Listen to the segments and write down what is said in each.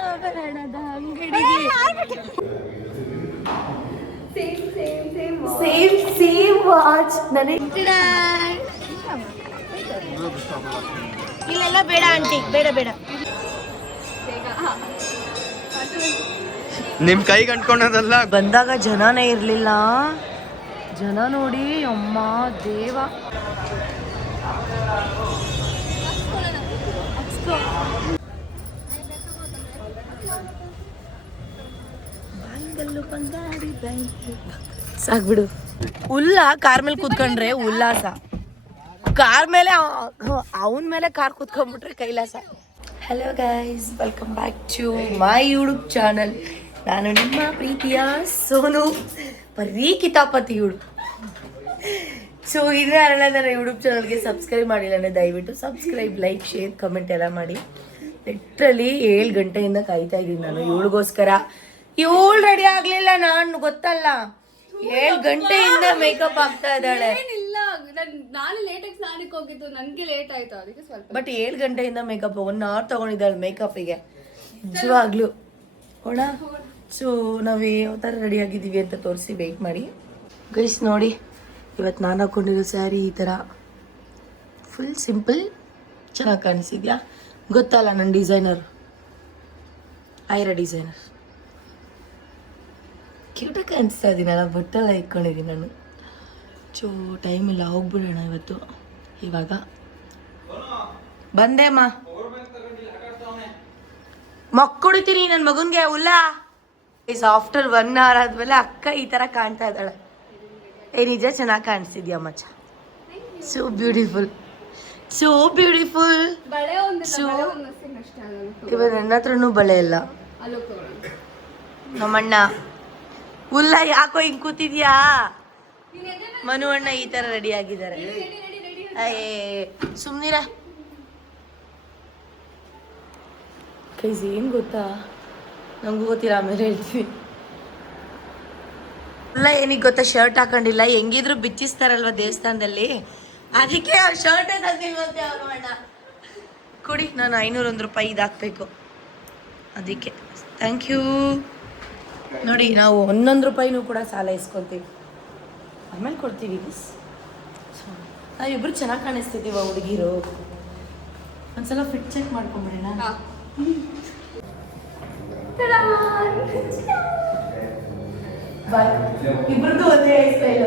ಆಭರಣದ ಅಂಗಡಿಗೆ same watch ನನಗೆ ಇಲ್ಲೆಲ್ಲ ಬೇಡ ಆಂಟಿ, ಬೇಡ ಬೇಡ. ನಿಮ್ ಕೈ ಕಂಡ್ಕೊಂಡದಲ್ಲ. ಬಂದಾಗ ಜನನೇ ಇರ್ಲಿಲ್ಲ. ಜನ ನೋಡಿ ಅಮ್ಮ ದೇವ. ಸಾಕ್ಬಿಡು. ಉಲ್ಲ ಕಾರ್ ಮೇಲೆ ಕೂತ್ಕೊಂಡ್ರೆ ಉಲ್ಲಾಸ, ಕಾರ್ ಮೇಲೆ ಅವನ ಮೇಲೆ ಕಾರ್ ಕೂತ್ಕೊಂಡ್ಬಿಟ್ರೆ ಕೈಲಾಸ. Hello guys, welcome back to my YouTube channel. ನಾನು ನಿಮ್ಮ ಪ್ರೀತಿಯ ಸೋನು ಬರೀ ಕಿತಾಪತಿ ಇವಳು. ಸೊ ಇದೇ ನನ್ನ ಯೂಟ್ಯೂಬ್ ಚಾನಲ್ಗೆ ಸಬ್ಸ್ಕ್ರೈಬ್ ಮಾಡಿಲ್ಲ ಅಂದರೆ ದಯವಿಟ್ಟು ಸಬ್ಸ್ಕ್ರೈಬ್, ಲೈಕ್, ಶೇರ್, ಕಮೆಂಟ್ ಎಲ್ಲ ಮಾಡಿ. ಲಿಟ್ರಲಿ 7 ಗಂಟೆಯಿಂದ ಕಾಯ್ತಾ ಇದ್ದೀನಿ ನಾನು ಇವಳಿಗೋಸ್ಕರ. ಇವಳು ರೆಡಿ ಆಗಲಿಲ್ಲ, ನಾನು ಗೊತ್ತಲ್ಲ 7 ಗಂಟೆಯಿಂದ ಮೇಕಪ್ ಆಗ್ತಾ ಇದ್ದಾಳೆ. ನಾನು ಲೇಟಾಗಿ ಸ್ನಾನಕ್ಕೆ ಹೋಗಿದ್ದು, ನನಗೆ ಲೇಟ್ ಆಯ್ತು ಅದಕ್ಕೆ ಸ್ವಲ್ಪ. ಬಟ್ 7 ಗಂಟೆಯಿಂದ ಮೇಕಪ್ 1 ಅವರ್ ತಗೊಂಡಿದ್ದಾಳೆ ಮೇಕಪ್ಪಿಗೆ ನಿಜವಾಗ್ಲೂ. ಹೋಣ. ಸೊ ನಾವು ಯಾವ ಥರ ರೆಡಿ ಆಗಿದ್ದೀವಿ ಅಂತ ತೋರಿಸಿ ವೆಯ್ಟ್ ಮಾಡಿ ಗೈಸ್. ನೋಡಿ ಇವತ್ತು ನಾನು ಹಾಕೊಂಡಿರೋ ಸ್ಯಾರಿ ಈ ಥರ ಫುಲ್ ಸಿಂಪಲ್, ಚೆನ್ನಾಗಿ ಕಾಣಿಸಿದ್ಯಾ? ಗೊತ್ತಲ್ಲ ನನ್ನ ಡಿಸೈನರ್, ಐರಾ ಡಿಸೈನರ್. ಕ್ಯೂಟಾಗಿ ಕಾಣಿಸ್ತಾ ಇದ್ದೀನಲ್ಲ, ಬಟ್ಟೆಲ್ಲ ಇಟ್ಕೊಂಡಿದ್ದೀನಿ ನಾನು. ಸೊ ಟೈಮ್ ಇಲ್ಲ, ಹೋಗ್ಬಿಡೋಣ ಇವತ್ತು. ಇವಾಗ ಬಂದೇಮ್ಮ, ಮಕ್ಕುಡಿತೀನಿ ನನ್ನ ಮಗನ್ಗೆ ಉಲ್ಲ. ಇಸ್ ಆಫ್ಟರ್ 1 ಅವರ್ ಆದ್ಮೇಲೆ ಅಕ್ಕ ಈ ಥರ ಕಾಣ್ತಾ ಇದ್ದಾಳೆ. ನಿಜ ಚೆನ್ನಾಗಿ ಕಾಣಿಸ್ತಿದ್ಯಾ ಮಚ್ಚ, so beautiful, so beautiful. So ಇವಾಗ ನನ್ನ ಹತ್ರನೂ ಬಳೆ ಇಲ್ಲ. ನಮ್ಮಣ್ಣ ಉಲ್ಲ ಯಾಕೋ ಹಿಂಗೆ ಕೂತಿದ್ಯಾ? ಮನು ಅಣ್ಣ ಈ ಥರ ರೆಡಿ ಆಗಿದ್ದಾರೆ. ಸುಮ್ಮನಿರ ಕೈಸ್. ಏನು ಗೊತ್ತಾ, ನಮಗೂ ಗೊತ್ತಿಲ್ಲ, ಆಮೇಲೆ ಹೇಳ್ತೀವಿ. ಉಲ್ಲ ಏನಿಗೆ ಗೊತ್ತಾ, ಶರ್ಟ್ ಹಾಕೊಂಡಿಲ್ಲ. ಹೆಂಗಿದ್ರು ಬಿಚ್ಚಿಸ್ತಾರಲ್ವ ದೇವಸ್ಥಾನದಲ್ಲಿ, ಅದಕ್ಕೆ ಅವ್ರು ಶರ್ಟೇ ತಂದಿಲ್ವಂತೆ ಅವ್ರು ಅಣ್ಣ. ಕೊಡಿ, ನಾನು 501 ರೂಪಾಯಿ ಇದು ಹಾಕ್ಬೇಕು ಅದಕ್ಕೆ. Thank you. ನೋಡಿ ನಾವು 11 ರೂಪಾಯಿನೂ ಕೂಡ ಸಾಲ ಇಸ್ಕೊತೀವಿ, ಆಮೇಲೆ ಕೊಡ್ತೀವಿ. ನಾವಿಬ್ರು ಚೆನ್ನಾಗಿ ಕಾಣಿಸ್ತಿದ್ದೀವ ಹುಡುಗಿರು. ಒಂದ್ಸಲ ಫಿಟ್ ಚೆಕ್ ಮಾಡ್ಕೊಂಬಿಡೋಣ. ಇಬ್ರದ್ದು ಒಂದೇ ಸ್ಟೈಲ್,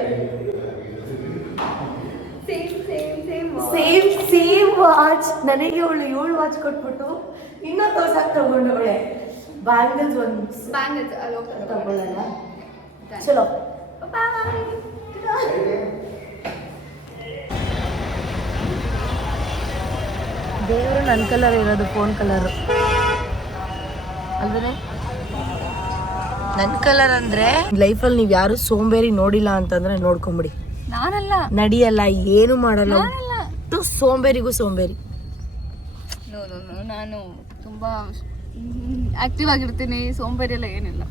ಸೇಮ್ ವಾಚ್. ನನಗೆ ಅವಳು 7 ವಾಚ್ ಕೊಟ್ಬಿಟ್ಟು ಇನ್ನೊಂದು ತೋರ್ಸಕ್ ತಗೊಂಡವಳೆ. ಬ್ಯಾಂಗಲ್ಸ್ ತಗೊಳ್ಳೋಣ. ಚಲೋ ದೇವರು ನನ್ನ ಕಲರ್ ಇರೋದು, ಫೋನ್ ಕಲರು ಅಲ್ವೇ? ನನ್ನ ಕಲರ್ ಅಂದರೆ ಲೈಫಲ್ಲಿ ನೀವು ಯಾರು ಸೋಂಬೇರಿ ನೋಡಿಲ್ಲ ಅಂತಂದ್ರೆ ನೋಡ್ಕೊಂಬಿಡಿ. ನಾನಲ್ಲ, ನಡಿಯಲ್ಲ, ಏನು ಮಾಡಲ್ಲ, ಸೋಂಬೇರಿಗೂ ಸೋಂಬೇರಿ. ನಾನು ತುಂಬಾ ಆಕ್ಟಿವ್ ಆಗಿರ್ತೀನಿ, ಸೋಂಬೇರಿ ಎಲ್ಲ ಏನಿಲ್ಲ.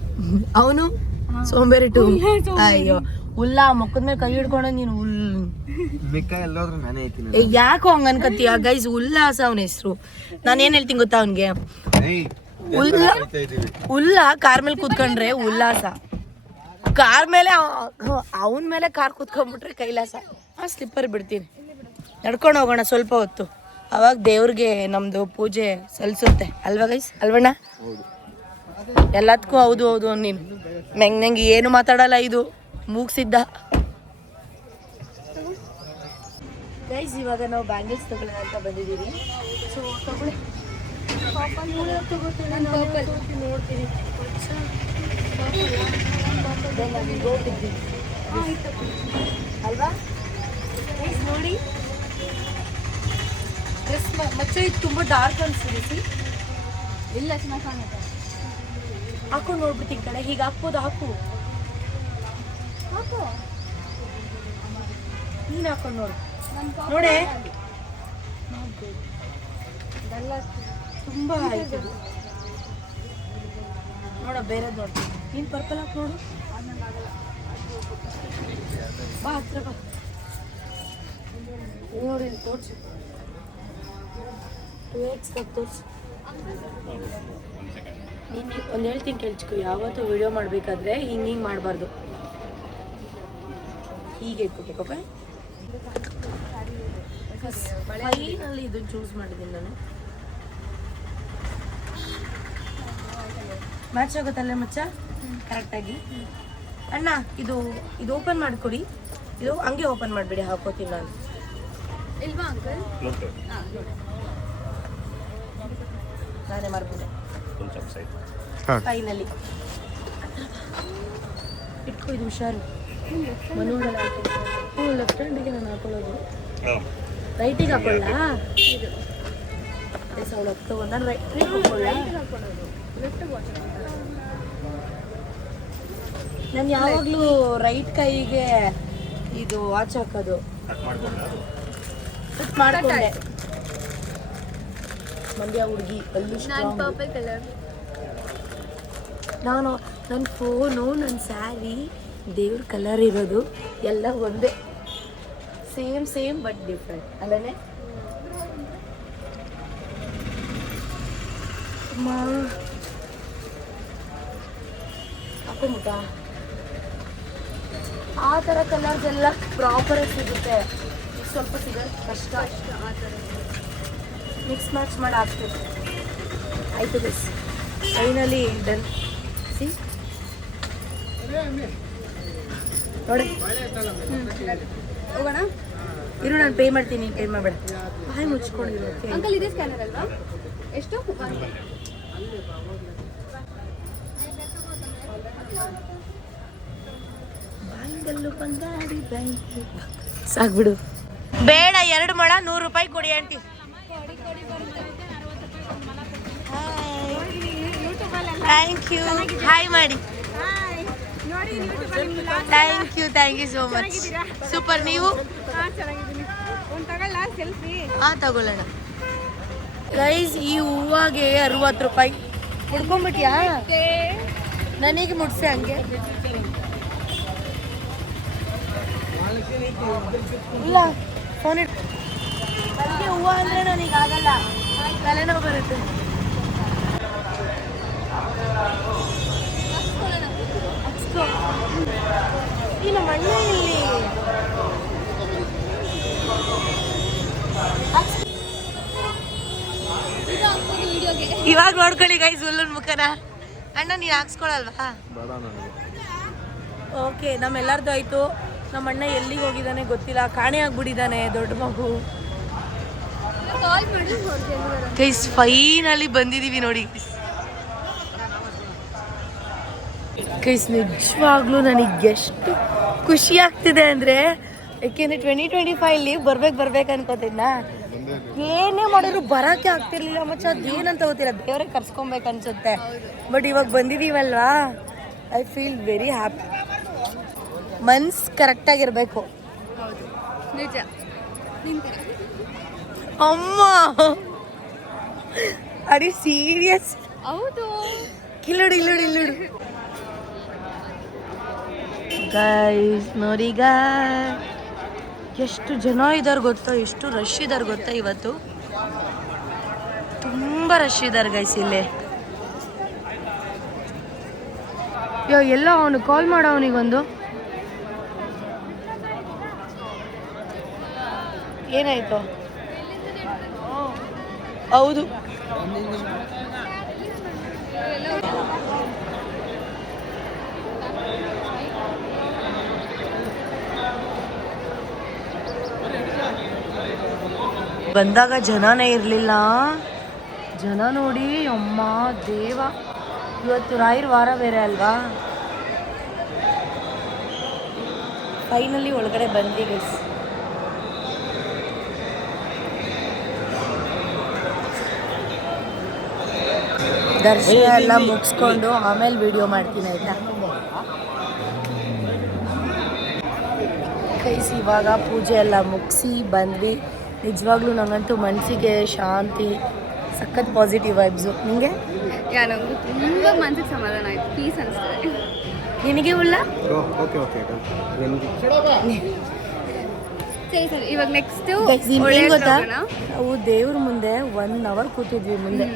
ಅವನು ಸೋಂಬೇರಿ ಟು. ಅಯ್ಯೋ ಉಲ್ಲ, ಮುಖದ ಮೇಲೆ ಕೈ ಹಿಡ್ಕೊಂಡು ನೀನು ಯಾಕೋ ಹಂಗ ಅನ್ಕತ್ತೀಯ ಗೈಸ್? ಉಲ್ಲಾಸ ಅವನ ಹೆಸರು. ನಾನು ಏನ್ ಹೇಳ್ತೀನಿ ಗೊತ್ತಾ ಅವನ್ಗೆ? ಉಲ್ಲ ಕಾರ್ ಮೇಲೆ ಕೂತ್ಕೊಂಡ್ರೆ ಉಲ್ಲಾಸ, ಕಾರ್ ಮೇಲೆ ಅವನ ಮೇಲೆ ಕಾರ್ ಕೂತ್ಕೊಂಡ್ಬಿಟ್ರೆ ಕೈಲಾಸ. ಸ್ಲಿಪ್ಪರ್ ಬಿಡ್ತೀನಿ, ನಡ್ಕೊಂಡು ಹೋಗೋಣ ಸ್ವಲ್ಪ ಹೊತ್ತು, ಅವಾಗ ದೇವ್ರಿಗೆ ನಮ್ದು ಪೂಜೆ ಸಲ್ಲಿಸುತ್ತೆ ಅಲ್ವಾ ಗೈಸ್? ಅಲ್ವಣ್ಣ? ಎಲ್ಲದಕ್ಕೂ ಹೌದು ಹೌದು ನೀನು ನಂಗೆ ಏನು ಮಾತಾಡಲ್ಲ, ಇದು ಮೂಗ್ಸಿದ್ದ. ಗೈಸ್ ಇವಾಗ ನಾವು ಬ್ಯಾಂಗಲ್ಸ್ ತಗೊಳ್ಳೋಣ ಅಂತ ಬಂದಿದ್ದೀವಿ. ಸೊ ತಗೊಳ್ಳಿ, ನೋಡ್ತೀನಿ ಅಲ್ವಾ ಗೈಸ್? ನೋಡಿ ಡ್ರೆಸ್ ಮಚ್ಚ ಇದು ತುಂಬ ಡಾರ್ಕ್ ಅನ್ಸಿರಿಸಿ. ಇಲ್ಲ, ಚೆನ್ನಾಗಿ ಕಾಣುತ್ತೆ. ಹಾಕೊಂಡು ನೋಡ್ಬಿಡ್ತೀನಿ ಕಡೆ, ಹೀಗೆ ಹಾಕ್ಬೋದು. ಹಾಕು ಹಾಕು, ನೀನು ಹಾಕೊಂಡು ನೋಡು. ನೋಡೆ ತುಂಬ ಆಯ್ತು ನೋಡ, ಬೇರೆದು ನೋಡ್ತೀನಿ. ನೀನು ಪರ್ಪಲ್ ಹಾಕಿ ನೋಡು. ಬಾ ಹತ್ರ ಬಾ, ನೋಡಿ ತೋರಿಸು. 2x ತೋರಿಸು. ನೀನು ಒಂದು ಹೇಳ್ತೀನಿ ಕೇಳಿಸ್ಕೊ, ಯಾವತ್ತೂ ವಿಡಿಯೋ ಮಾಡಬೇಕಾದ್ರೆ ಹಿಂಗೆ ಮಾಡಬಾರ್ದು, ಹೀಗೆ ಇಟ್ಕೋಬೇಕಪ್ಪ. ಫೈನಲ್ಲಿ ಇದು ಚೂಸ್ ಮಾಡಿದ್ದೀನಿ ನಾನು. ಮ್ಯಾಚ್ ಆಗುತ್ತಲ್ಲ ಮಚ್ಚ ಕರೆಕ್ಟಾಗಿ. ಅಣ್ಣ ಇದು ಓಪನ್ ಮಾಡಿಕೊಡಿ, ಇದು ಹಂಗೆ ಓಪನ್ ಮಾಡಿಬಿಡಿ, ಹಾಕೋತೀನಿ ನಾನು. ಇಲ್ವಾ ಅಂಕಲ್? ನಾನೇ ಮಾಡ್ಬಿಟ್ಟೆ. ಫೈನಲಿ ಇಟ್ಕೊ, ಇದು ಹುಷಾರು. ಮನೋಡಲ್ಲ ಲೆಫ್ಟ್ ಹ್ಯಾಂಡಿಗೆ ನಾನು ಹಾಕೊಳ್ಳೋದು, ರೈಟಿಗೆ ಹಾಕೊಳ್ಳ. ಅವಳು ತಗೋ, ನಾನು ರೈಟಿಗೆ ಹಾಕೊಳ್ಳ. ನಾನು ಯಾವಾಗಲೂ ರೈಟ್ ಕೈಗೆ ಇದು ವಾಚ್ ಹಾಕೋದು. ಮಾಡ್ಕೊಂಡೆ. ಮಂಡ್ಯ ಹುಡುಗಿ ಅಲ್ಲಿ ಪರ್ಪಲ್ ಕಲರ್. ನಾನು ನನ್ನ ಫೋನು, ನನ್ನ ಸ್ಯಾರಿ, ದೇವ್ರ ಕಲರ್ ಇರೋದು ಎಲ್ಲ ಒಂದೇ, ಸೇಮ್ ಬಟ್ ಡಿಫ್ರೆಂಟ್ ಅಲ್ಲೇ. ಹಾಕೊಂಬಿಟ್ಟ. ಆ ಥರ ಕಲರ್ಸ್ ಎಲ್ಲ ಪ್ರಾಪರಾಗಿ ಸಿಗುತ್ತೆ, ಸ್ವಲ್ಪ ಸಿಗೋದು ಕಷ್ಟ. ಮಿಕ್ಸ್ ಮ್ಯಾಚ್ ಮಾಡಿ ಹಾಕ್ಬೇಕು. ಆಯಿತು ಬಸ್, ಫೈನಲಿ ಡನ್. ಸಿ ನೋಡಿ, ಹೋಗೋಣ. ಇರು ನಾನು ಪೇ ಮಾಡ್ತೀನಿ, ಪೇ ಮಾಡಬೇಡ. ಬಾಯಿ ಮುಚ್ಕೊಂಡಿರು. ಅಂಕಲ್ ಇದೇ ಸ್ಕ್ಯಾನರ್ ಅಲ್ವಾ? ಎಷ್ಟು? ಬಾಯಿಂದಲ್ಲೂ ಬಂಗಾಡಿ ಬ್ಯಾಂಕ್. ಸಾಕ್ಬಿಡು. ಬೇಡ, 2 ಮೊಳ 100 ರೂಪಾಯಿ ಕೊಡಿ ಆಂಟಿ. Thank you. ಹಾಯ್ ಮಾಡಿ. Thank you so much. Super. ನೀವು? ಹಾಂ ತಗೊಳ್ಳೋಣ. ಗೈಸ್, ಈ ಹೂವಾಗೆ 60 ರೂಪಾಯಿ. ಮುಡ್ಕೊಂಬಿಟ್ಯಾ? ನನಗೆ ಮುಟ್ಸೆ ಹಂಗೆ. ಇಲ್ಲ, ಫೋನ್ ಇಟ್ಟು ನನಗೆ ಹೂವು ಅಂದರೆ ನನಗೆ ಆಗಲ್ಲ, ತಲೆನೋವು ಬರುತ್ತೆ. ಇಲ್ಲ ಮಣ್ಣೆ ಇಲ್ಲಿ. ಇವಾಗ ನೋಡ್ಕೊಳ್ಳಿ ಗೈಸ್ ಹುಲ್ಲನ್ ಮುಖನ. ಅಣ್ಣ ನೀನು ಹಾಕ್ಸ್ಕೊಳಲ್ವಾ? ಓಕೆ, ನಮ್ಮೆಲ್ಲರದು ಆಯಿತು. ನಮ್ಮ ಅಣ್ಣ ಎಲ್ಲಿಗೆ ಹೋಗಿದ್ದಾನೆ ಗೊತ್ತಿಲ್ಲ, ಕಾಣೆ ಆಗ್ಬಿಟ್ಟಿದ್ದಾನೆ ದೊಡ್ಡ ಮಗು. ಗೈಸ್ ಫೈನಲಿ ಬಂದಿದ್ದೀವಿ ನೋಡಿ ಗೈಸ್. ನಿಜವಾಗ್ಲೂ ನನಗೆ ಎಷ್ಟು ಖುಷಿ ಆಗ್ತಿದೆ ಅಂದರೆ, ಯಾಕೆಂದರೆ 2025 ಬರ್ಬೇಕು ಅನ್ಕೋತಿದ್ನ. ಏನೇ ಮಾಡಿದ್ರು ಬರೋಕ್ಕೆ ಆಗ್ತಿರ್ಲಿಲ್ಲ ಮಚ್ಚ. ಅದೇನಂತ ಗೊತ್ತಿಲ್ಲ, ದೇವರೇ ಕರ್ಸ್ಕೊಬೇಕು ಅನ್ಸುತ್ತೆ. ಬಟ್ ಇವಾಗ ಬಂದಿದ್ದೀವಲ್ವಾ, ಐ ಫೀಲ್ ವೆರಿ ಹ್ಯಾಪಿ. ಮನ್ಸು ಕರೆಕ್ಟಾಗಿರಬೇಕು. ನಿಜ. ಅಮ್ಮ ಅರೆ ಸೀರಿಯಸ್? ಹೌದು. ಇಲ್ಲೋಡು ಗೈಸ್, ನೋಡೀಗ ಎಷ್ಟು ಜನ ಇದ್ದಾರೆ ಗೊತ್ತಾ, ಎಷ್ಟು ರಶ್ ಇದ್ದಾರೆ ಗೊತ್ತಾ. ಇವತ್ತು ತುಂಬ ರಶ್ ಇದ್ದಾರೆ ಗೈಸ್ ಇಲ್ಲೇ. ಎಲ್ಲ ಅವನು ಕಾಲ್ ಮಾಡೋ, ಅವನಿಗೊಂದು. ಏನಾಯ್ತು? ಹೌದು, ಬಂದಾಗ ಜನನೇ ಇರಲಿಲ್ಲ. ಜನ ನೋಡಿ ಅಮ್ಮ ದೇವ. ಇವತ್ತು ರಾಯರ ವಾರ ಬೇರೆ ಅಲ್ವಾ. ಫೈನಲಿ ಒಳಗಡೆ ಬಂದ್ವಿ ಗೈಸ್. ದರ್ಶನ ಎಲ್ಲ ಮುಗಿಸ್ಕೊಂಡು ಆಮೇಲೆ ವಿಡಿಯೋ ಮಾಡ್ತೀನಿ ಆಯಿತಾ ಗೈಸ್. ಇವಾಗ ಪೂಜೆ ಎಲ್ಲ ಮುಗಿಸಿ ಬಂದ್ವಿ. ನಿಜವಾಗ್ಲೂ ನಂಗಂತೂ ಮನಸ್ಸಿಗೆ ಶಾಂತಿ, ಸಖತ್ ಪಾಸಿಟಿವ್ ವೈಬ್ಸು. ನಿಮಗೆ? ನನಗೂ ತುಂಬ ಮನಸ್ಸಿಗೆ ಸಮಾಧಾನ ಆಯಿತು, ಪೀಸ್ ಅನಿಸ್ತದೆ. ನಿನಗೆ ಉಳ್ಳ? ಸರಿ ಇವಾಗ ನೆಕ್ಸ್ಟ್ ಗೊತ್ತಾ, ನಾವು ದೇವ್ರ ಮುಂದೆ 1 hour ಕೂತಿದ್ವಿ ಮುಂದೆ.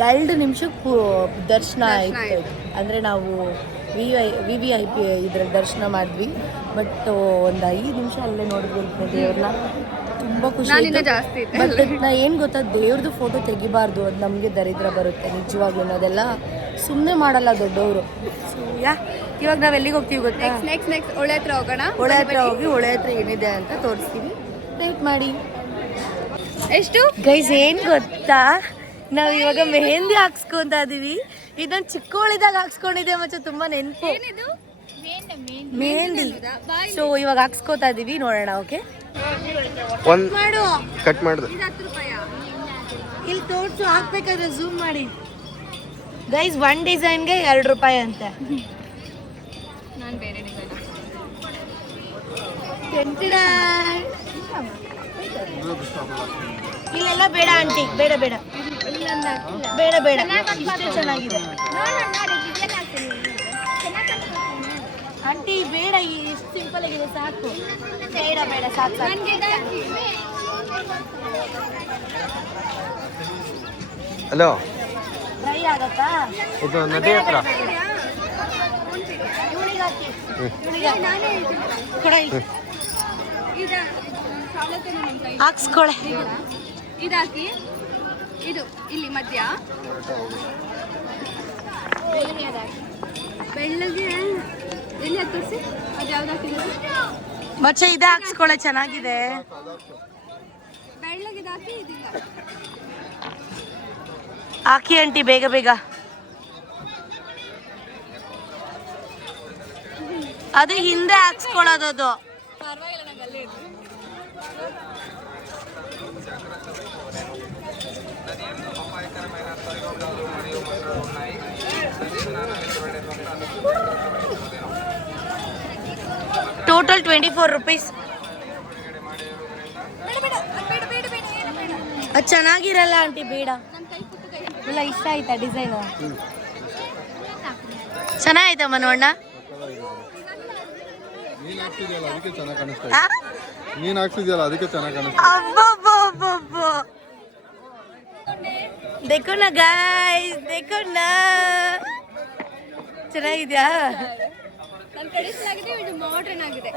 2 ನಿಮಿಷಕ್ಕೆ ದರ್ಶನ ಆಯ್ತು. ಅಂದರೆ ನಾವು VVIP ಇದ್ರಲ್ಲಿ ದರ್ಶನ ಮಾಡಿದ್ವಿ. ಬಟ್ ಒಂದು 5 ನಿಮಿಷ ಅಲ್ಲೇ ನೋಡಿದ್ವಿ ದೇವ್ರನ್ನ. ತುಂಬ ಖುಷಿ ಜಾಸ್ತಿ ಬಟ್ ನಾ ಏನು ಗೊತ್ತಾ, ದೇವ್ರದ್ದು ಫೋಟೋ ತೆಗಿಬಾರ್ದು, ಅದು ನಮಗೆ ದರಿದ್ರ ಬರುತ್ತೆ ನಿಜವಾಗ್ಲೂ. ಅದೆಲ್ಲ ಸುಮ್ಮನೆ ಮಾಡಲ್ಲ ದೊಡ್ಡವರು. ಸೊ ಇವಾಗ ನಾವು ಎಲ್ಲಿಗೆ ಹೋಗ್ತೀವಿ ಗೊತ್ತಾ? ನೆಕ್ಸ್ಟ್ ಹೊಳೆ ಹತ್ರ ಹೋಗೋಣ. ಹೊಳೆ ಹತ್ರ ಹೋಗಿ ಹೊಳೆ ಹತ್ರ ಏನಿದೆ ಅಂತ ತೋರಿಸ್ತೀವಿ. ವೇಟ್ ಮಾಡಿ. ಎಷ್ಟು ಗೈಸ್ ಏನು ಗೊತ್ತಾ, ನಾವು ಇವಾಗ ಮೆಹಂದಿ ಹಾಕ್ಸ್ಕೊಂತ ಇದೀವಿ. ಇದನ್ನ ಚಿಕ್ಕವಳಿದಾಗ ಹಾಕ್ಸ್ಕೊಂಡಿದ್ದೆ ಮತ್ತೆ ತುಂಬಾ ನೆನಪು. ಮೆಹಂದಿ. ಸೊ ಇವಾಗ ಹಾಕ್ಸ್ಕೋತಾ ಇದೀವಿ, ನೋಡೋಣ. ಓಕೆ ಮಾಡು, ಕಟ್ ಮಾಡಿದೆ. ಇಲ್ಲಿ ತೋರ್ಸು, ಹಾಕ್ಬೇಕಾದ್ರೆ ಝೂಮ್ ಮಾಡಿ. ಗೈಸ್ 1 ಡಿಸೈನ್ಗೆ 2 ರೂಪಾಯಿ ಅಂತೆ. ನಾನು ಬೇರೆ ಡಿಸೈನ್ ಇಲ್ಲೆಲ್ಲ ಬೇಡ ಆಂಟಿ, ಬೇಡ ಬೇಡ ಬೇಡ ಬೇಡ, ಇಷ್ಟೇ ಚೆನ್ನಾಗಿದೆ ಆಂಟಿ. ಬೇಡ, ಇಷ್ಟು ಸಿಂಪಲ್ ಆಗಿದೆ ಸಾಕು. ಬೇಡ ಬೇಡ ಸಾಕು. ಹಲೋ, ಡ್ರೈ ಆಗತ್ತಾ? ಇದು ನದಿ ಹತ್ರ. ಇವಳಿಗೆ ಹಾಕಿ, ಕೊಡ ಇಲ್ಲಿ. ಹಾಕ್ಸ್ಕೊಳೆ. ಇದಾಕಿ, ಇದು ಇಲ್ಲಿ ಮಧ್ಯ ಬೆಳ್ಳಗೆ ಎಲ್ಲಿ ಹತ್ತಿಸಿ. ಅದು ಯಾವ್ದು ಹಾಕಿರೋದು? ಮಚ್ಚ ಇದೆ ಹಾಕ್ಸ್ಕೊಳೆ, ಚೆನ್ನಾಗಿದೆ. ಬೆಳ್ಳಗೆ ಹಾಕಿ ಇದಿಲ್ಲ. ಹಾಕಿ ಆಂಟಿ, ಬೇಗ ಬೇಗ. ಅದು ಹಿಂದೆ ಹಾಕ್ಸ್ಕೊಳ್ಳೋದು. ಪರವಾಗಿಲ್ಲ, ನಂಗೆ ಅಲ್ಲೇ ಇತ್ತು. Total 24 rupees. ಅದು ಚೆನ್ನಾಗಿರಲ್ಲ ಆಂಟಿ, ಬೇಡ. ಇಲ್ಲ, ಇಷ್ಟ ಆಯ್ತಾ ಡಿಸೈನ್? ಚೆನ್ನಾಯ್ತಾ ಮನೋಣ್ಣ? ನೀನ್ ಹಾಕ್ಸಿದ್ಯಲ್ಲ ಅದಕ್ಕೆ ಚೆನ್ನಾಗಿ ಕಾಣಿಸ್ತಾ. ಅಬ್ಬಬ್ಬಬ್ಬಬ್ಬ, देखो ना गाइस, देखो ना, ಚೆನ್ನಾಗಿದ್ಯಾ? ನನ್ನ ಕಡಿಸಲಾಗಿದೆ, ಇದು ಮಾಡರ್ನ್ ಆಗಿದೆ.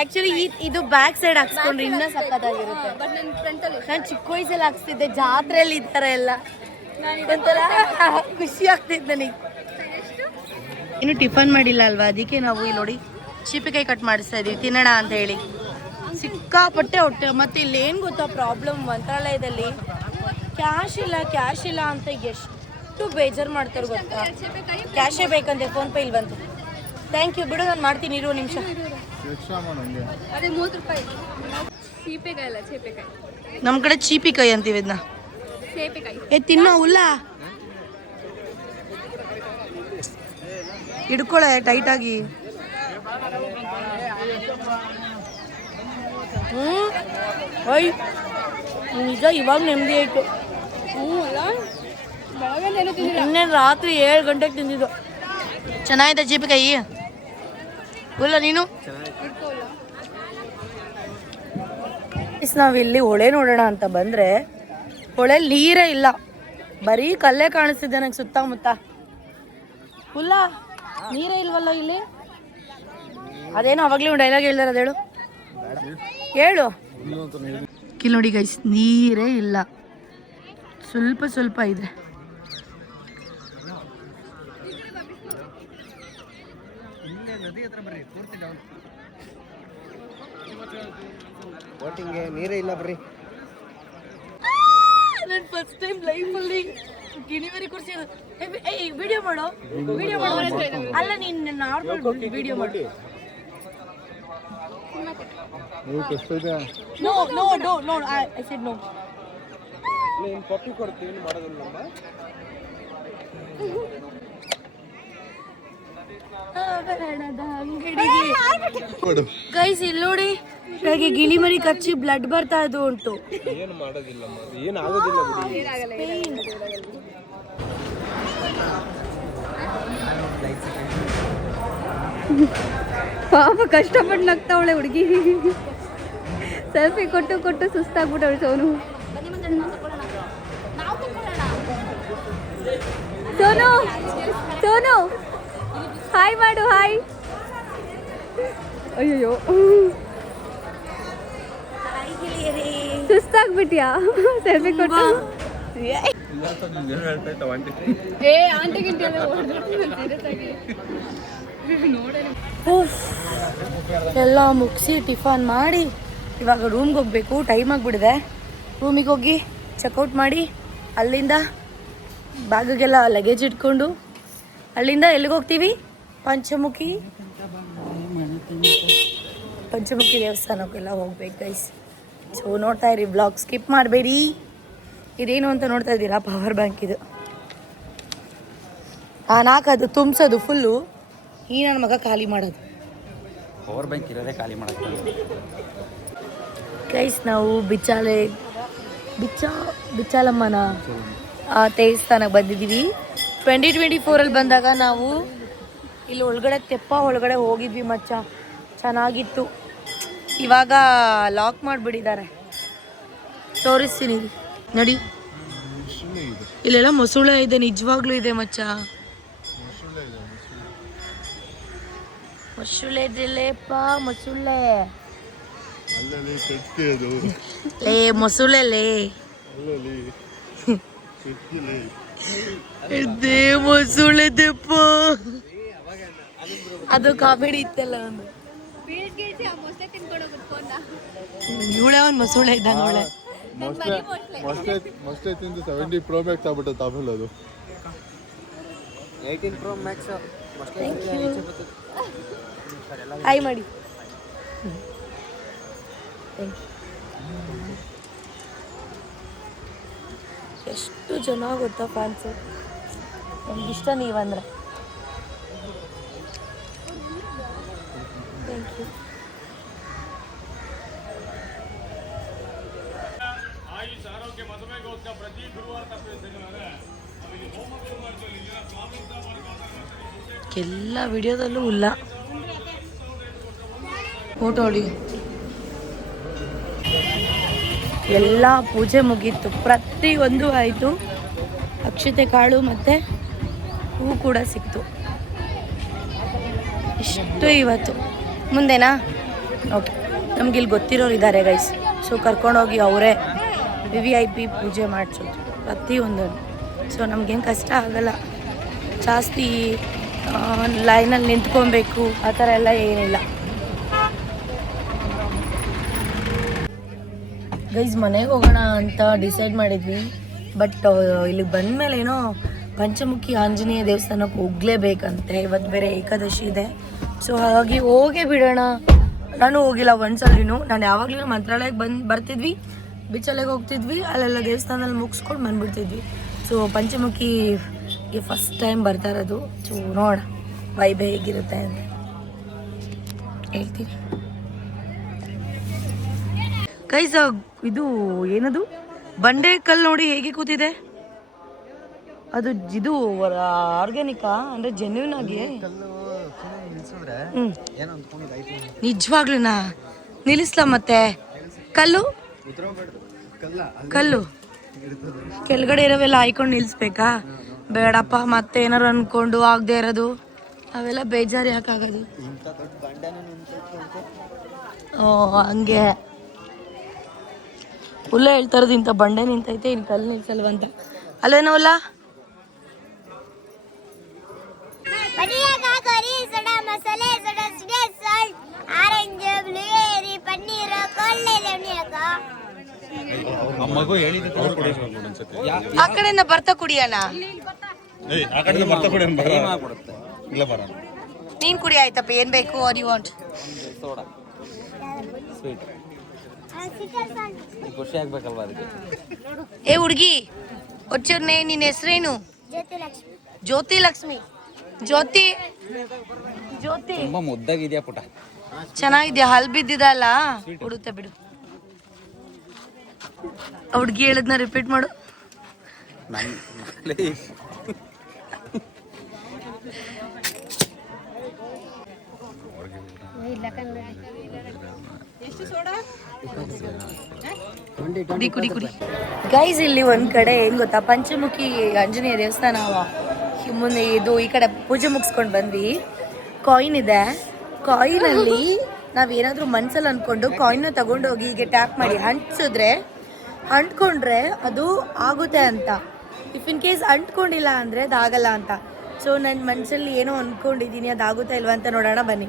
ಆಕ್ಚುಲಿ ಇದು ಬ್ಯಾಕ್ ಸೈಡ್ ಹಾಕ್ಸ್ಕೊಂಡ್ರೆ ಇನ್ನೂ ಸಕ್ಕತ್ತಾಗಿರುತ್ತೆ. ಬಟ್ ನನ್ನ ಫ್ರಂಟ್ ಅಲ್ಲಿ ನಾನು ಚಿಕ್ಕ ವಯಸ್ಸಲ್ಲಿ ಹಾಕ್ಸ್ತಿದ್ದೆ, ಜಾತ್ರೆಯಲ್ಲಿ ಈ ಥರ ಎಲ್ಲ ಒಂಥರ ಖುಷಿ ಆಗ್ತಿತ್ತು ನನಗೆ. ಇನ್ನು ಟಿಫನ್ ಮಾಡಿಲ್ಲ ಅಲ್ವಾ, ಅದಕ್ಕೆ ನಾವು ಇಲ್ಲಿ ನೋಡಿ ಚೀಪಿಕಾಯಿ ಕಟ್ ಮಾಡಿಸ್ತಾ ಇದೀವಿ, ತಿನ್ನೋಣ ಅಂತ ಹೇಳಿ. ಸಿಕ್ಕಾಪಟ್ಟೆ ಹೊಟ್ಟೆ. ಮತ್ತೆ ಇಲ್ಲಿ ಏನು ಗೊತ್ತಾ ಪ್ರಾಬ್ಲಮ್, ಮಂತ್ರಾಲಯದಲ್ಲಿ ಕ್ಯಾಶ್ ಇಲ್ಲ ಅಂತ ಎಷ್ಟು ಬೇಜಾರು ಮಾಡ್ತಾರೆ ಗೊತ್ತಾ. ಕ್ಯಾಶೇ ಬೇಕಂತೆ, ಫೋನ್ಪೇ ಇಲ್ಲಿ ಬಂತು. ಥ್ಯಾಂಕ್ ಯು, ಬಿಡು, ನಾನು ಮಾಡ್ತೀನಿ, ಇರುವ ನಿಮಿಷ. ಅದೇ 30 ರೂಪಾಯಿ. ಚೀಪೆಕಾಯಿ ಅಲ್ಲ, ಚೇಪೆಕಾಯಿ. ನಮ್ಮ ಕಡೆ ಚೀಪಿಕಾಯಿ ಅಂತೀವಿ ಇದನ್ನ. ಚೇಪೆಕಾಯಿ ತಿನ್ನೋ ಹುಲ್ಲ ಹಿಡ್ಕೊಳೆ ಟೈಟಾಗಿ. ಓಯ್ ನಿಜ ಇವಾಗ ನೆಮ್ಮದಿ ಆಯ್ತು. ಅಲ್ಲ, ಬೆಳಗ್ಗೆ ಇನ್ನೇನು ರಾತ್ರಿ 7 ಗಂಟೆಗೆ ತಿಂದಿದ್ದು. ಚೆನ್ನಾಗಿದೆ ಚೀಪಿಕಾಯಿ. ಇಲ್ಲ ನೀನು? ನಾವಿಲ್ಲಿ ಹೊಳೆ ನೋಡೋಣ ಅಂತ ಬಂದರೆ ಹೊಳೆ ನೀರೇ ಇಲ್ಲ, ಬರೀ ಕಲ್ಲೇ ಕಾಣಿಸ್ತಿದ್ದೆ ನನಗೆ ಸುತ್ತಮುತ್ತ. ಹುಲ್ಲ ನೀರೇ ಇಲ್ವಲ್ಲ ಇಲ್ಲಿ. ಅದೇನೋ ಅವಾಗಲೇ ಒಂದು ಡೈಲಾಗ್ ಹೇಳ್ದಾರ, ಅದು ಹೇಳು. ಕಿಲ್ ನೋಡಿ ಗೈಸ್, ನೀರೇ ಇಲ್ಲ, ಸ್ವಲ್ಪ ಇದೆ. ಬೋಟಿಂಗ್ಗೆ ನೀರೇ ಇಲ್ಲ ಬರ್ರಿ. ನಾನು ಫಸ್ಟ್ ಟೈಮ್ ಲೈಫಲ್ಲಿ ಗಿಣಿಮರಿ ಕುರ್ಸಿ ವಿಡಿಯೋ ಮಾಡೋ. ಅಲ್ಲ, ನೀನು ನಾರ್ಮಲ್ ವಿಡಿಯೋ ಮಾಡು. No no no no, I said no. ನೀನು ಪಪ್ಪಿ ಕೊಡ್ತೀನಿ ಮಾಡೋದಿಲ್ಲಮ್ಮ. ಗೈಸ್ ಇಲ್ಲಿ ನೋಡಿ, ನನಗೆ ಗಿಳಿಮರಿ ಕಚ್ಚಿ ಬ್ಲಡ್ ಬರ್ತಾ ಇದು ಉಂಟು. ಏನು ಮಾಡೋದಿಲ್ಲ, ಏನು ಆಗೋದಿಲ್ಲ ಬಿಡಿ. ಪಾಪ ಕಷ್ಟಪಟ್ಟು ನಗ್ತಾವಳೆ ಹುಡುಗಿ. ಸೆಲ್ಫಿ ಕೊಟ್ಟು ಸುಸ್ತಾಗ್ಬಿಟ್ಟವಳು ಸೋನು. ಸೋನು ಹಾಯ್ ಮಾಡು ಹಾಯ್. ಅಯ್ಯೋ ಸುಸ್ತಾಗ್ಬಿಟ್ಯಾ ಸೆಲ್ಫಿ ಕೊಟ್ಟು. ಏ ಆಂಟಿಗಿಂತ ಎಲ್ಲ ಮುಗಿಸಿ ಟಿಫನ್ ಮಾಡಿ ಇವಾಗ ರೂಮ್ಗೆ ಹೋಗ್ಬೇಕು. ಟೈಮ್ ಆಗಿಬಿಡಿದೆ. ರೂಮಿಗೆ ಹೋಗಿ ಚೆಕ್ಔಟ್ ಮಾಡಿ ಅಲ್ಲಿಂದ ಬ್ಯಾಗಿಗೆಲ್ಲ ಲಗೇಜ್ ಇಟ್ಕೊಂಡು ಅಲ್ಲಿಂದ ಎಲ್ಲಿಗೆ ಹೋಗ್ತೀವಿ? ಪಂಚಮುಖಿ ದೇವಸ್ಥಾನಕ್ಕೆಲ್ಲ ಹೋಗ್ಬೇಕು ಗೈಸ್. ಸೊ ನೋಡ್ತಾ ಇರಿ ಬ್ಲಾಗ್, ಸ್ಕಿಪ್ ಮಾಡಬೇಡಿ. ಇದೇನು ಅಂತ ನೋಡ್ತಾ ಇದ್ದೀರಾ? ಪವರ್ ಬ್ಯಾಂಕ್ ಇದು. ನಾಲ್ಕದು ತುಂಬಿಸೋದು ಫುಲ್ಲು, ಈ ನನ್ನ ಮಗ ಖಾಲಿ ಮಾಡೋದು. ಪವರ್ ಬ್ಯಾಂಕ್ ಇರೋದೇ ಖಾಲಿ ಮಾಡೋಕ್ಕೆ. ಗೈಸ್ ನಾವು ಬಿಚ್ಚಾಲಮ್ಮನ ದೇವಸ್ಥಾನಕ್ಕೆ ಬಂದಿದ್ದೀವಿ. 2024 ಬಂದಾಗ ನಾವು ಇಲ್ಲಿ ಒಳಗಡೆ ತೆಪ್ಪ ಒಳಗಡೆ ಹೋಗಿದ್ವಿ ಮಚ್ಚ, ಚೆನ್ನಾಗಿತ್ತು. ಇವಾಗ ಲಾಕ್ ಮಾಡಿಬಿಟ್ಟಿದ್ದಾರೆ. ತೋರಿಸ್ತೀನಿ ನೋಡಿ, ಇಲ್ಲೆಲ್ಲ ಮೊಸಳೆ ಇದೆ, ನಿಜವಾಗ್ಲೂ ಇದೆ ಮಚ್ಚ. ಮೊಸಳೆ ಇದೆಲ್ಲೇಪ್ಪ, ಮೊಸಳೆ ಲೇ, ಮೊಸಳೆ ಲೇ, ಇದೇ ಮೊಸಳೆದೆಪ್ಪ. ಅದು ಕಾಮಿಡಿ ಇತ್ತಲ್ಲ ಒಂದು. ಇವಳೆ ಒಂದು ಮೊಸಳೆ ಇದ್ದಂಗೆ ಅವಳೆ. ಮೊಸ್ಟೇ ತಿಂದು 70 Pro Max ಆಗ್ಬಿಟ್ಟೆ ಆಮೇಲೆ ಅದು 18 Pro Max. ಹಾಯ್ ಮಾಡಿ. ಎಷ್ಟು ಜನ ಗೊತ್ತಾ ಫ್ಯಾನ್ಸು, ನಮ್ಗಿಷ್ಟ ನೀವಂದ್ರೆ. Thank you. ಎಲ್ಲ ವಿಡಿಯೋದಲ್ಲೂ ಇಲ್ಲ. ಫೋಟೋ ಹೊಡಿ. ಎಲ್ಲ ಪೂಜೆ ಮುಗೀತು, ಪ್ರತಿಯೊಂದು ಆಯಿತು. ಅಕ್ಷತೆ ಕಾಳು ಮತ್ತು ಹೂ ಕೂಡ ಸಿಕ್ತು. ಇಷ್ಟು ಇವತ್ತು. ಮುಂದೆನಾ? ಓಕೆ, ನಮಗಿಲ್ಲಿ ಗೊತ್ತಿರೋರು ಇದ್ದಾರೆ ಗೈಸ್. ಸೊ ಕರ್ಕೊಂಡೋಗಿ ಅವರೇ VIP ಪೂಜೆ ಮಾಡಿಸೋದು ಪ್ರತಿಯೊಂದು. ಸೊ ನಮಗೇನು ಕಷ್ಟ ಆಗಲ್ಲ, ಜಾಸ್ತಿ ಲೈನಲ್ಲಿ ನಿಂತ್ಕೊಬೇಕು ಆ ಥರ ಎಲ್ಲ ಏನಿಲ್ಲ ಗೈಸ್. ಮನೆಗೆ ಹೋಗೋಣ ಅಂತ ಡಿಸೈಡ್ ಮಾಡಿದ್ವಿ, ಬಟ್ ಇಲ್ಲಿಗೆ ಬಂದಮೇಲೆ ಏನೋ ಪಂಚಮುಖಿ ಆಂಜನೇಯ ದೇವಸ್ಥಾನಕ್ಕೆ ಹೋಗಲೇಬೇಕಂತೆ. ಇವತ್ತು ಬೇರೆ ಏಕಾದಶಿ ಇದೆ. ಸೊ ಹಾಗಾಗಿ ಹೋಗೇ ಬಿಡೋಣ. ನಾನು ಹೋಗಿಲ್ಲ ಒಂದ್ಸಲಿನೂ. ನಾನು ಯಾವಾಗಲೂ ಮಂತ್ರಾಲಯಕ್ಕೆ ಬರ್ತಿದ್ವಿ, ಬಿಚ್ಚಲೆಗೆ ಹೋಗ್ತಿದ್ವಿ, ಅಲ್ಲೆಲ್ಲ ದೇವಸ್ಥಾನದಲ್ಲಿ ಮುಗಿಸ್ಕೊಂಡು ಬಂದುಬಿಡ್ತಿದ್ವಿ. ಸೊ ಪಂಚಮುಖಿಗೆ ಫಸ್ಟ್ ಟೈಮ್ ಬರ್ತಾ ಇರೋದು. ಸೊ ನೋಡ ವೈಬ್ ಹೇಗಿರುತ್ತೆ ಅಂತ ಹೇಳ್ತೀನಿ ಗೈಸ್. ಇದು ಏನದು ಬಂಡೆ ಕಲ್ಲು ನೋಡಿ ಹೇಗೆ ಕೂತಿದೆ. ಅದು ಇದು ಆರ್ಗ್ಯಾನಿಕಾ ಅಂದರೆ ಜೆನ್ಯೂನ್ ಆಗಿ? ನಿಜವಾಗ್ಲೂನಾ? ನಿಲ್ಲಿಸ್ಲಾ ಮತ್ತೆ? ಕಲ್ಲು ಕೆಳಗಡೆ ಇರೋವೆಲ್ಲ ಹಾಯ್ಕೊಂಡು ನಿಲ್ಲಿಸ್ಬೇಕಾ? ಬೇಡಪ್ಪ, ಮತ್ತೆ ಏನಾರು ಅಂದ್ಕೊಂಡು ಆಗದೆ ಇರೋದು ಅವೆಲ್ಲ ಬೇಜಾರು ಯಾಕಾಗೋದು? ಓ ಹಂಗೆ ಹುಲ್ಲ ಹೇಳ್ತಾ ಇರೋದು, ಇಂಥ ಬಂಡೆ ನಿಂತೈತೆ ಇನ್ನು ಕಲ್ಲು ನಿಲ್ಸಲ್ವಂತ. ಅಲ್ವೇನೋಲ್ಲ? ಆ ಕಡೆಯಿಂದ ಬರ್ತಾ ಕುಡಿಯೋಣ. ನೀನ್ ಕುಡಿ ಆಯ್ತಪ್ಪ. ಏನ್ ಬೇಕು? What you want? ಖುಷಿ ಆಗ್ಬೇಕಲ್ವಾ ಅದಕ್ಕೆ. ಏ ಹುಡುಗಿ, ಒಚ್ಚರ್ನೆ, ನಿನ್ನ ಹೆಸರೇನು? ಜ್ಯೋತಿ ಲಕ್ಷ್ಮಿ. ಜ್ಯೋತಿ ತುಂಬಾ ಮುದ್ದಾಗಿದ್ಯಾ ಪುಟ. ಚೆನ್ನಾಗಿದ್ಯಾ? ಹಲ್ ಬಿದ್ದಿದಲ್ಲ, ಉಡುತ್ತೆ ಬಿಡು. ಹುಡುಗಿ ಹೇಳದ್ನ ರಿಪೀಟ್ ಮಾಡು. ಕುಡಿ. ಗೈಸ್ ಇಲ್ಲಿ ಒಂದ್ ಕಡೆ ಏನ್ ಗೊತ್ತಾ, ಪಂಚಮುಖಿ ಆಂಜನೇಯ ದೇವಸ್ಥಾನ ಮುಂದೆ ಇದು ಈ ಕಡೆ ಪೂಜೆ ಮುಗಿಸ್ಕೊಂಡು ಬಂದ್ವಿ. ಕಾಯಿನ್ ಇದೆ, ಕಾಯಿನಲ್ಲಿ ನಾವೇನಾದರೂ ಮನ್ಸಲ್ಲಿ ಅಂದ್ಕೊಂಡು ಕಾಯಿನ್ನ ತಗೊಂಡೋಗಿ ಹೀಗೆ ಟ್ಯಾಪ್ ಮಾಡಿ ಅಂಟ್ಕೊಂಡ್ರೆ ಅದು ಆಗುತ್ತೆ ಅಂತ. ಇಫ್ ಇನ್ ಕೇಸ್ ಅಂಟ್ಕೊಂಡಿಲ್ಲ ಅಂದರೆ ಅದಾಗಲ್ಲ ಅಂತ. ಸೊ ನನ್ನ ಮನಸ್ಸಲ್ಲಿ ಏನೋ ಅಂದ್ಕೊಂಡಿದ್ದೀನಿ, ಅದಾಗುತ್ತಾ ಇಲ್ವಾ ಅಂತ ನೋಡೋಣ ಬನ್ನಿ.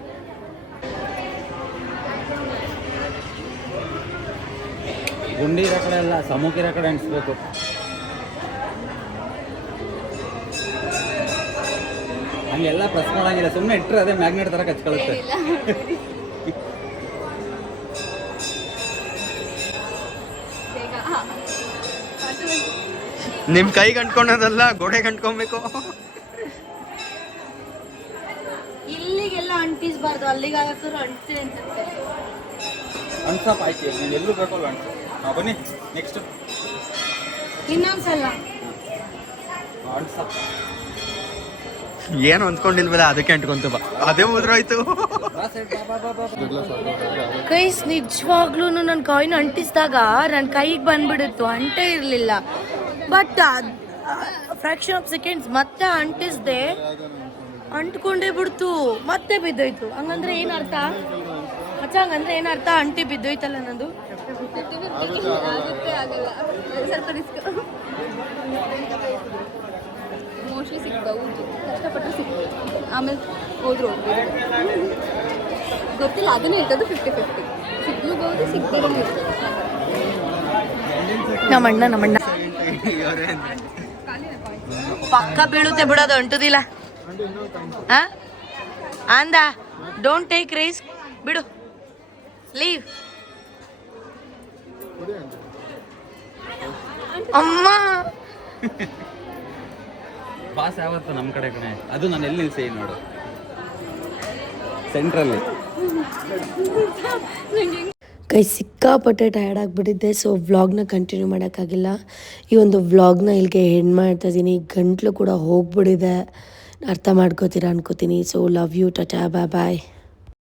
ಗುಂಡಿ ಇರೋ ಕಡೆ ಎಲ್ಲ ಸಮೂಹ ಇರೋ ಕಡೆ ಅನಿಸ್ಬೇಕು. ಹಂಗೆಲ್ಲ ಪ್ರೆಸ್ ಮಾಡಂಗಿಲ್ಲ, ಸುಮ್ಮನೆ ಇಟ್ಟರೆ ಅದೇ ಮ್ಯಾಗ್ನೆಟ್ ಥರ ಕಚ್ಕೊಳ್ಳುತ್ತೆ. ನಿಮ್ ಕೈ ಕಂಡ್ಕೊಳೋದಲ್ಲ, ಗೋಡೆ ಕಂಡ್ಕೊಬೇಕು. ಇಲ್ಲಿಗೆಲ್ಲ ಅಂಟಿಸ್ಬಾರ್ದು, ಅಲ್ಲಿಗೆ ಆಗಕ್ಕಾದ್ರೂ ಅಂಟಿಸ್ತೀನಿ ಅಂತಂತೆ. ಅನ್ಸಪ್ ಆಯ್ತು, ನೀನು ಎಲ್ಲೂ ಬೇಕಲ್ಲ ಅನ್ಸು. ಬನ್ನಿ ನೆಕ್ಸ್ಟ್ ಇನ್ನೊಂದ್ಸಲ ಅನ್ಸಪ್. ಏನು ಅಂದ್ಕೊಂಡಿಲ್ವಲ್ಲ ಅದಕ್ಕೆ ಅಂಟ್ಕೊಂತ ಬಾ, ಅದೇ ಉದ್ರೋಯ್ತು. ಕೈಸ್ ನಿಜವಾಗ್ಲೂ ನನ್ನ ಕಾಯಿನ ಅಂಟಿಸಿದಾಗ ನನ್ನ ಕೈಗೆ ಬಂದ್ಬಿಡುತ್ತು, ಅಂಟೇ ಇರಲಿಲ್ಲ. ಬಟ್ ಫ್ರಾಕ್ಷನ್ ಆಫ್ ಸೆಕೆಂಡ್ಸ್ ಮತ್ತೆ ಅಂಟಿಸ್ದೆ, ಅಂಟ್ಕೊಂಡೇ ಬಿಡ್ತು, ಮತ್ತೆ ಬಿದ್ದೋಯ್ತು. ಹಂಗಂದ್ರೆ ಏನರ್ಥ ಮಚ್ಚ? ಹಂಗಂದ್ರೆ ಏನರ್ಥ? ಅಂಟಿ ಬಿದ್ದೋಯ್ತಲ್ಲ ನಂದು. ಆಗುತ್ತೆ ಆಗಲ್ಲ, ಸ್ವಲ್ಪ ರಿಸ್ಕ್. ಮೋಸ್ಟ್ಲಿ ಸಿಗ್ಬಹುದು, ಕಷ್ಟಪಟ್ಟರೆ ಸಿಗ್ಬೋದು, ಆಮೇಲೆ ಹೋದ್ರು ಗೊತ್ತಿಲ್ಲ. ಅದನ್ನೇ ಇರ್ತದೆ 50-50, ಸಿಗ್ಲೂಬಹುದು ಸಿಗ್ದಿರೋ ಇರ್ತದೆ. ನಮ್ಮಣ್ಣ ಪಕ್ಕ ಬೀಳುತ್ತೆ ಬಿಡೋದು, ಅಂಟುದಿಲ್ಲ ಅಂದ. ಡೋಂಟ್ ಟೇಕ್ ರಿಸ್ಕ್, ಬಿಡು, ಲೀವ್. ಅಮ್ಮ ಬಾಸ್ ಯಾವತ್ತು ನಮ್ಮ ಕಡೆ ಕಣೆ, ಅದು ನಾನು ಎಲ್ಲಿ ನಿಲ್ಸಿ ನೋಡು, ಸೆಂಟ್ರಲ್ಲಿ. ಕೈ ಸಿಕ್ಕಾಪಟ್ಟೆ ಟಯರ್ಡ್ ಆಗಿಬಿಟ್ಟಿದ್ದೆ. ಸೊ ವ್ಲಾಗ್ನ ಕಂಟಿನ್ಯೂ ಮಾಡೋಕ್ಕಾಗಿಲ್ಲ. ಈ ಒಂದು ವ್ಲಾಗ್ನ ಇಲ್ಲಿಗೆ ಎಂಡ್ ಮಾಡ್ತಾ ಇದ್ದೀನಿ. ಗಂಟ್ಲು ಕೂಡ ಹೋಗ್ಬಿಟ್ಟಿದೆ, ಅರ್ಥ ಮಾಡ್ಕೋತೀರಾ ಅನ್ಕೋತೀನಿ. So love you, tata, bye bye.